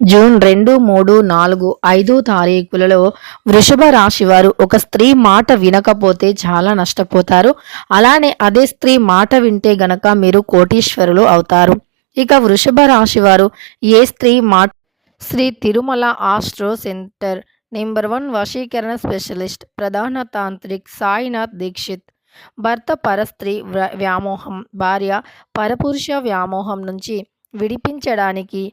June రెండు మూడు నాలుగు ఐదు తారీఖులలో వృషభ రాశి వారు ఒక స్త్రీ మాట వినకపోతే చాలా నష్టపోతారు. అలానే అదే స్త్రీ మాట వింటే గనక మీరు కోటీశ్వరులు అవుతారు. ఇక వృషభ రాశి వారు ఏ స్త్రీ మాట Shri Tirumala astro centre number one వశీకరణ స్పెషలిస్ట్ ప్రధాన తాంత్రిక్ సాయినాథ్ దీక్షిత్. భర్త పరస్త్రీ వ్ర- వ్యామోహం భార్య పరపురుష వ్యామోహం నుంచి విడిపించడానికి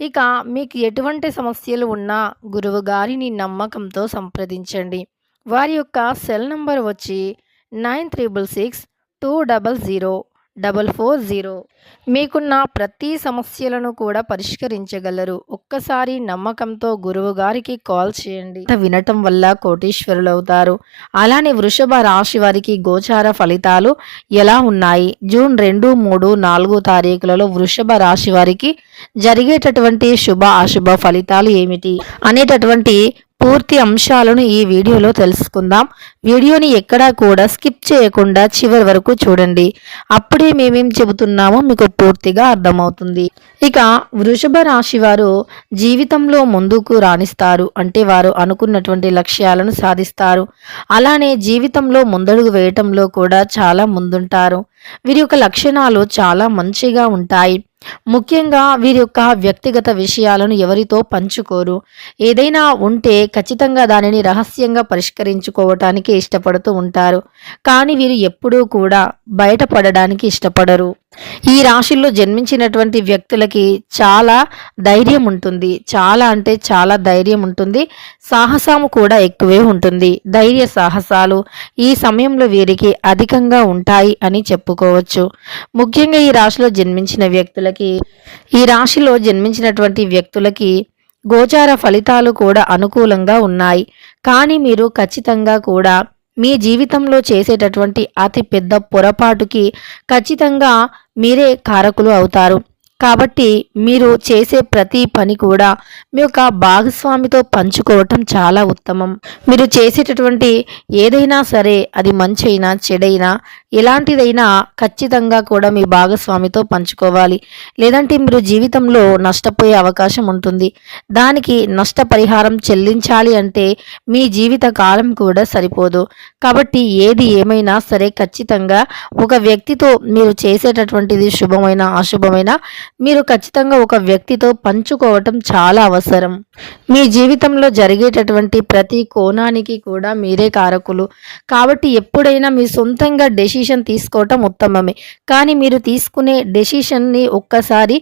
ఇక మీకు ఎటువంటి సమస్యలు ఉన్నా గురువు గారిని నమ్మకంతో సంప్రదించండి. వారి యొక్క సెల్ నంబర్ వచ్చి nine triple six two double zero double four zero. మీకున్న ప్రతి సమస్యలను కూడా పరిష్కరించగలరు. ఒక్కసారి నమ్మకంతో గురువు గారికి కాల్ చేయండి. వినటం వల్ల కోటీశ్వరులు అవుతారు అలానే వృషభ రాశి వారికి గోచార ఫలితాలు ఎలా ఉన్నాయి? జూన్ రెండు మూడు నాలుగు తారీఖులలో వృషభ రాశి వారికి జరిగేటటువంటి శుభ అశుభ ఫలితాలు ఏమిటి? అనేటటువంటి పూర్తి అంశాలను ఈ వీడియోలో తెలుసుకుందాం. వీడియోని ఎక్కడా కూడా స్కిప్ చేయకుండా చివరి వరకు చూడండి. అప్పుడే మేమేం చెబుతున్నామో మీకు పూర్తిగా అర్థమవుతుంది. ఇక వృషభ రాశి వారు జీవితంలో ముందుకు రాణిస్తారు. అంటే వారు అనుకున్నటువంటి లక్ష్యాలను సాధిస్తారు. అలానే జీవితంలో ముందడుగు వేయటంలో కూడా చాలా ముందుంటారు. వీరి యొక్క లక్షణాలు చాలా మంచిగా ఉంటాయి. ముఖ్యంగా వీరి యొక్క వ్యక్తిగత విషయాలను ఎవరితో పంచుకోరు. ఏదైనా ఉంటే ఖచ్చితంగా దానిని రహస్యంగా పరిష్కరించుకోవటానికి ఇష్టపడుతూ ఉంటారు. కానీ వీరు ఎప్పుడూ కూడా బయటపడడానికి ఇష్టపడరు. ఈ రాశిలో జన్మించినటువంటి వ్యక్తులకి చాలా ధైర్యం ఉంటుంది. చాలా అంటే చాలా ధైర్యం ఉంటుంది. సాహసము కూడా ఎక్కువే ఉంటుంది. ధైర్య సాహసాలు ఈ సమయంలో వీరికి అధికంగా ఉంటాయి అని చెప్పుకోవచ్చు. ముఖ్యంగా ఈ రాశిలో జన్మించిన వ్యక్తులకి ఈ రాశిలో జన్మించినటువంటి వ్యక్తులకి గోచార ఫలితాలు కూడా అనుకూలంగా ఉన్నాయి. కానీ మీరు ఖచ్చితంగా కూడా మీ జీవితంలో చేసేటటువంటి అతి పెద్ద పొరపాటుకి ఖచ్చితంగా మీరే కారకులు అవుతారు. కాబట్టి మీరు చేసే ప్రతి పని కూడా మీ యొక్క భాగస్వామితో పంచుకోవటం చాలా ఉత్తమం. మీరు చేసేటటువంటి ఏదైనా సరే అది మంచైనా చెడైనా ఎలాంటిదైనా ఖచ్చితంగా కూడా మీ భాగస్వామితో పంచుకోవాలి. లేదంటే మీరు జీవితంలో నష్టపోయే అవకాశం ఉంటుంది. దానికి నష్టపరిహారం చెల్లించాలి అంటే మీ జీవిత కాలం కూడా సరిపోదు. కాబట్టి ఏది ఏమైనా సరే ఖచ్చితంగా ఒక వ్యక్తితో మీరు చేసేటటువంటిది శుభమైన అశుభమైన మీరు ఖచ్చితంగా ఒక వ్యక్తితో పంచుకోవటం చాలా అవసరం. మీ జీవితంలో జరిగేటటువంటి ప్రతి కోణానికి కూడా మీరే కారకులు. కాబట్టి ఎప్పుడైనా మీ సొంతంగా డెసిషన్ డెసిషన్ తీసుకోవటం ఉత్తమమే. కానీ మీరు తీసుకునే డెసిషన్ని ఒక్కసారి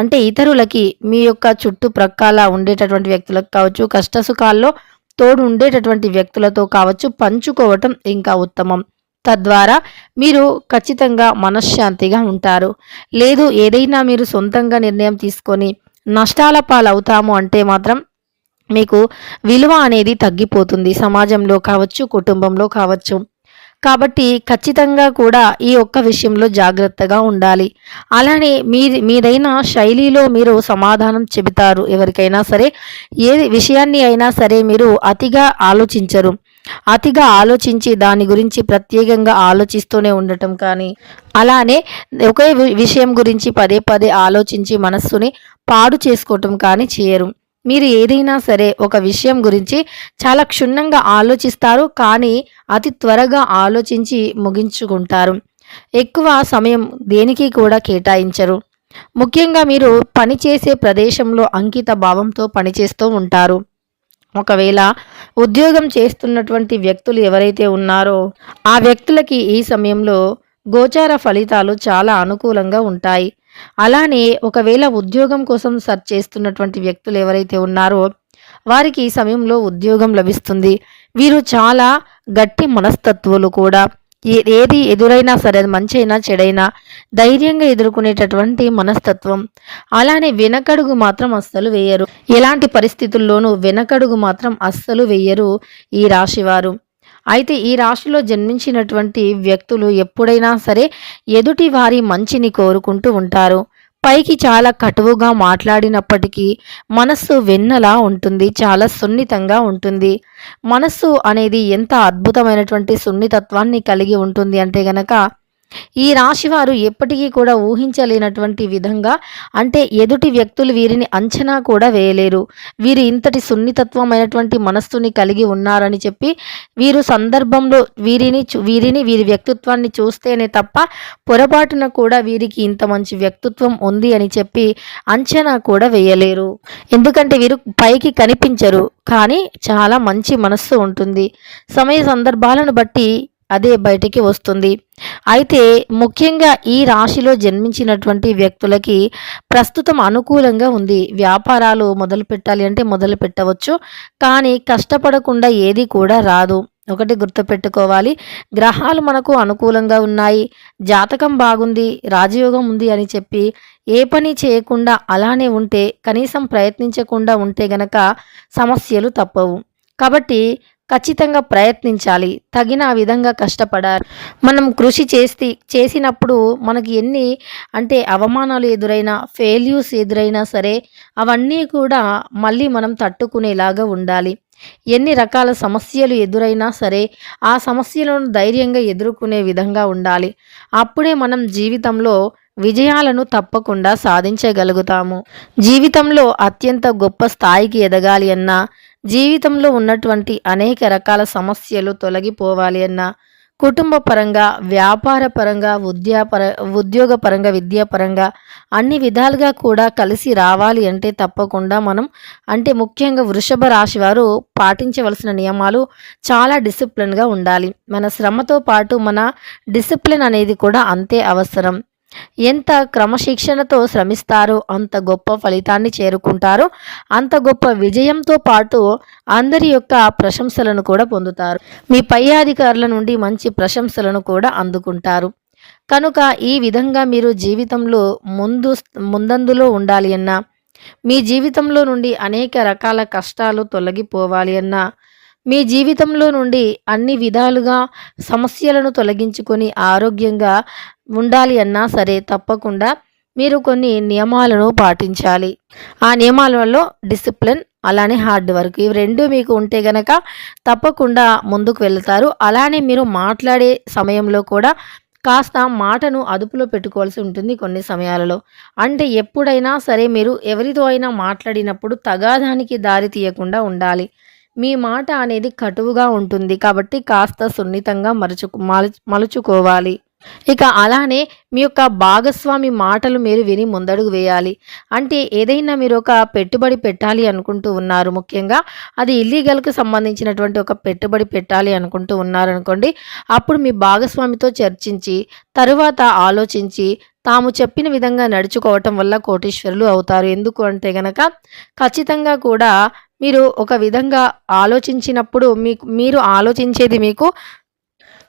అంటే ఇతరులకి మీ యొక్క చుట్టుప్రక్కల ఉండేటటువంటి వ్యక్తులకు కావచ్చు కష్టసుఖాల్లో తోడు ఉండేటటువంటి వ్యక్తులతో కావచ్చు పంచుకోవటం ఇంకా ఉత్తమం. తద్వారా మీరు ఖచ్చితంగా మనశ్శాంతిగా ఉంటారు. లేదు ఏదైనా మీరు సొంతంగా నిర్ణయం తీసుకొని నష్టాల పాలవుతాము అంటే మాత్రం మీకు విలువ అనేది తగ్గిపోతుంది. సమాజంలో కావచ్చు కుటుంబంలో కావచ్చు. కాబట్టి ఖచ్చితంగా కూడా ఈ ఒక్క విషయంలో జాగ్రత్తగా ఉండాలి. అలానే మీ మీదైన శైలిలో మీరు సమాధానం చెబుతారు ఎవరికైనా సరే. ఏ విషయాన్ని అయినా సరే మీరు అతిగా ఆలోచించరు. అతిగా ఆలోచించి దాని గురించి ప్రత్యేకంగా ఆలోచిస్తూనే ఉండటం కానీ అలానే ఒకే వి- విషయం గురించి పదే పదే ఆలోచించి మనస్సుని పాడు చేసుకోవటం కానీ చేయరు. మీరు ఏదైనా సరే ఒక విషయం గురించి చాలా క్షుణ్ణంగా ఆలోచిస్తారు కానీ అతి త్వరగా ఆలోచించి ముగించుకుంటారు. ఎక్కువ సమయం దేనికి కూడా కేటాయించరు. ముఖ్యంగా మీరు పనిచేసే ప్రదేశంలో అంకిత భావంతో పనిచేస్తూ ఉంటారు. ఒకవేళ ఉద్యోగం చేస్తున్నటువంటి వ్యక్తులు ఎవరైతే ఉన్నారో ఆ వ్యక్తులకి ఈ సమయంలో గోచార ఫలితాలు చాలా అనుకూలంగా ఉంటాయి. అలానే ఒకవేళ ఉద్యోగం కోసం సెర్చ్ చేస్తున్నటువంటి వ్యక్తులు ఎవరైతే ఉన్నారో వారికి ఈ సమయంలో ఉద్యోగం లభిస్తుంది. వీరు చాలా గట్టి మనస్తత్వులు కూడా. ఏ ఏది ఎదురైనా సరే అది మంచైనా చెడైనా ధైర్యంగా ఎదుర్కొనేటటువంటి మనస్తత్వం. అలానే వెనకడుగు మాత్రం అస్సలు వేయరు. ఎలాంటి పరిస్థితుల్లోనూ వెనకడుగు మాత్రం అస్సలు వేయరు ఈ రాశివారు. అయితే ఈ రాశిలో జన్మించినటువంటి వ్యక్తులు ఎప్పుడైనా సరే ఎదుటి వారి మంచిని కోరుకుంటూ ఉంటారు. పైకి చాలా కటువుగా మాట్లాడినప్పటికీ మనస్సు వెన్నలా ఉంటుంది చాలా సున్నితంగా ఉంటుంది. మనస్సు అనేది ఎంత అద్భుతమైనటువంటి సున్నితత్వాన్ని కలిగి ఉంటుంది అంటే గనక ఈ రాశివారు ఎప్పటికీ కూడా ఊహించలేనటువంటి విధంగా అంటే ఎదుటి వ్యక్తులు వీరిని అంచనా కూడా వేయలేరు. వీరు ఇంతటి సున్నితత్వమైనటువంటి మనస్సుని కలిగి ఉన్నారని చెప్పి వీరు సందర్భంలో వీరిని వీరిని వీరి వ్యక్తిత్వాన్ని చూస్తేనే తప్ప పొరపాటున కూడా వీరికి ఇంత మంచి వ్యక్తిత్వం ఉంది అని చెప్పి అంచనా కూడా వేయలేరు. ఎందుకంటే వీరు పైకి కనిపించరు కానీ చాలా మంచి మనస్సు ఉంటుంది. సమయ సందర్భాలను బట్టి అదే బయటికి వస్తుంది. అయితే ముఖ్యంగా ఈ రాశిలో జన్మించినటువంటి వ్యక్తులకి ప్రస్తుతం అనుకూలంగా ఉంది. వ్యాపారాలు మొదలు పెట్టాలి అంటే మొదలు పెట్టవచ్చు. కానీ కష్టపడకుండా ఏది కూడా రాదు. ఒకటి గుర్తుపెట్టుకోవాలి. గ్రహాలు మనకు అనుకూలంగా ఉన్నాయి. జాతకం బాగుంది. రాజయోగం ఉంది అని చెప్పి ఏ పని చేయకుండా అలానే ఉంటే కనీసం ప్రయత్నించకుండా ఉంటే గనక సమస్యలు తప్పవు. కాబట్టి ఖచ్చితంగా ప్రయత్నించాలి. తగిన విధంగా కష్టపడాలి. మనం కృషి చేసి చేసినప్పుడు మనకి ఎన్ని అంటే అవమానాలు ఎదురైనా ఫెయిల్యూర్స్ ఎదురైనా సరే అవన్నీ కూడా మళ్ళీ మనం తట్టుకునేలాగా ఉండాలి. ఎన్ని రకాల సమస్యలు ఎదురైనా సరే ఆ సమస్యలను ధైర్యంగా ఎదుర్కొనే విధంగా ఉండాలి. అప్పుడే మనం జీవితంలో విజయాలను తప్పకుండా సాధించగలుగుతాము. జీవితంలో అత్యంత గొప్ప స్థాయికి ఎదగాలి అన్నా జీవితంలో ఉన్నటువంటి అనేక రకాల సమస్యలు తొలగిపోవాలి అన్న కుటుంబ పరంగా వ్యాపార పరంగా ఉద్యాపర ఉద్యోగపరంగా విద్యాపరంగా అన్ని విధాలుగా కూడా కలిసి రావాలి అంటే తప్పకుండా మనం అంటే ముఖ్యంగా వృషభ రాశి వారు పాటించవలసిన నియమాలు చాలా డిసిప్లిన్గా ఉండాలి. మన శ్రమతో పాటు మన డిసిప్లిన్ అనేది కూడా అంతే అవసరం. ఎంత క్రమశిక్షణతో శ్రమిస్తారో అంత గొప్ప ఫలితాన్ని చేరుకుంటారో. అంత గొప్ప విజయంతో పాటు అందరి యొక్క ప్రశంసలను కూడా పొందుతారు. మీ పై అధికారుల నుండి మంచి ప్రశంసలను కూడా అందుకుంటారు. కనుక ఈ విధంగా మీరు జీవితంలో ముందు ముందందులో ఉండాలి అన్నా మీ జీవితంలో నుండి అనేక రకాల కష్టాలు తొలగిపోవాలి అన్నా మీ జీవితంలో నుండి అన్ని విధాలుగా సమస్యలను తొలగించుకొని ఆరోగ్యంగా ఉండాలి అన్నా సరే తప్పకుండా మీరు కొన్ని నియమాలను పాటించాలి. ఆ నియమాలలో డిసిప్లిన్ అలానే హార్డ్ వర్క్ ఇవి రెండు మీకు ఉంటే గనక తప్పకుండా ముందుకు వెళ్తారు. అలానే మీరు మాట్లాడే సమయంలో కూడా కాస్త మాటను అదుపులో పెట్టుకోవాల్సి ఉంటుంది కొన్ని సమయాలలో. అంటే ఎప్పుడైనా సరే మీరు ఎవరితో అయినా మాట్లాడినప్పుడు తగాదానికి దారి తీయకుండా ఉండాలి. మీ మాట అనేది కటువుగా ఉంటుంది కాబట్టి కాస్త సున్నితంగా మరుచు మలుచుకోవాలి. ఇక అలానే మీ యొక్క భాగస్వామి మాటలు మీరు విని ముందడుగు వేయాలి. అంటే ఏదైనా మీరు ఒక పెట్టుబడి పెట్టాలి అనుకుంటూ ఉన్నారు ముఖ్యంగా అది ఇల్లీగల్కి సంబంధించినటువంటి ఒక పెట్టుబడి పెట్టాలి అనుకుంటూ ఉన్నారనుకోండి అప్పుడు మీ భాగస్వామితో చర్చించి తరువాత ఆలోచించి తాము చెప్పిన విధంగా నడుచుకోవటం వల్ల కోటీశ్వరులు అవుతారు. ఎందుకు అంటే గనక ఖచ్చితంగా కూడా మీరు ఒక విధంగా ఆలోచించినప్పుడు మీకు మీరు ఆలోచించేది మీకు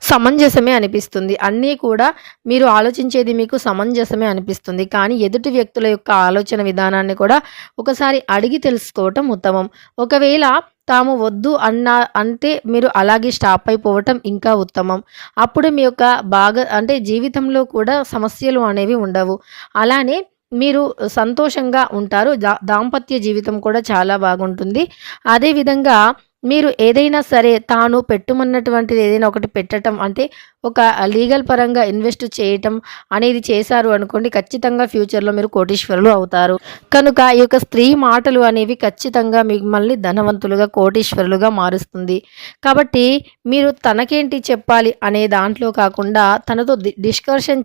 సమంజసమే అనిపిస్తుంది. అన్నీ కూడా మీరు ఆలోచించేది మీకు సమంజసమే అనిపిస్తుంది. కానీ ఎదుటి వ్యక్తుల యొక్క ఆలోచన విధానాన్ని కూడా ఒకసారి అడిగి తెలుసుకోవటం ఉత్తమం. ఒకవేళ తాము వద్దు అన్న అంటే మీరు అలాగే స్టాప్ అయిపోవటం ఇంకా ఉత్తమం. అప్పుడు మీ యొక్క బాగా అంటే జీవితంలో కూడా సమస్యలు అనేవి ఉండవు. అలానే మీరు సంతోషంగా ఉంటారు. దా దాంపత్య జీవితం కూడా చాలా బాగుంటుంది. అదేవిధంగా మీరు ఏదైనా సరే తాను పెట్టుమన్నటువంటిది ఏదైనా ఒకటి పెట్టటం అంటే ఒక లీగల్ పరంగా ఇన్వెస్ట్ చేయటం అనేది చేశారు అనుకోండి ఖచ్చితంగా ఫ్యూచర్లో మీరు కోటీశ్వరులు అవుతారు. కనుక ఈ యొక్క స్త్రీ మాటలు అనేవి ఖచ్చితంగా మిమ్మల్ని ధనవంతులుగా కోటీశ్వరులుగా మారుస్తుంది. కాబట్టి మీరు తనకేంటి చెప్పాలి అనే దాంట్లో కాకుండా తనతో డిస్కషన్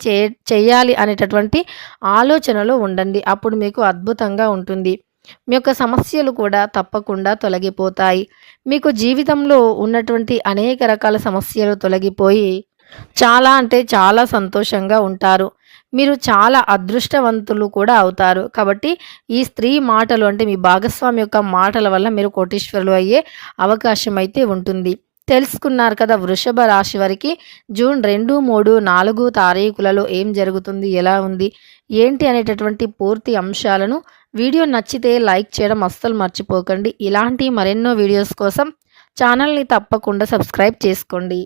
చేయాలి అనేటటువంటి ఆలోచనలో ఉండండి. అప్పుడు మీకు అద్భుతంగా ఉంటుంది. మీ యొక్క సమస్యలు కూడా తప్పకుండా తొలగిపోతాయి. మీకు జీవితంలో ఉన్నటువంటి అనేక రకాల సమస్యలు తొలగిపోయి చాలా అంటే చాలా సంతోషంగా ఉంటారు. మీరు చాలా అదృష్టవంతులు కూడా అవుతారు. కాబట్టి ఈ స్త్రీ మాటలు అంటే మీ భాగస్వామి యొక్క మాటల వల్ల మీరు కోటీశ్వరులు అయ్యే అవకాశం అయితే ఉంటుంది. తెలుసుకున్నారు కదా వృషభ రాశి వారికి జూన్ రెండు మూడు నాలుగు తారీఖులలో ఏం జరుగుతుంది ఎలా ఉంది ఏంటి అనేటటువంటి పూర్తి అంశాలను వీడియో నచ్చితే లైక్ చేయడం అస్సలు మర్చిపోకండి. ఇలాంటి మరెన్నో వీడియోస్ కోసం ఛానల్ని తప్పకుండా సబ్స్క్రైబ్ చేసుకోండి.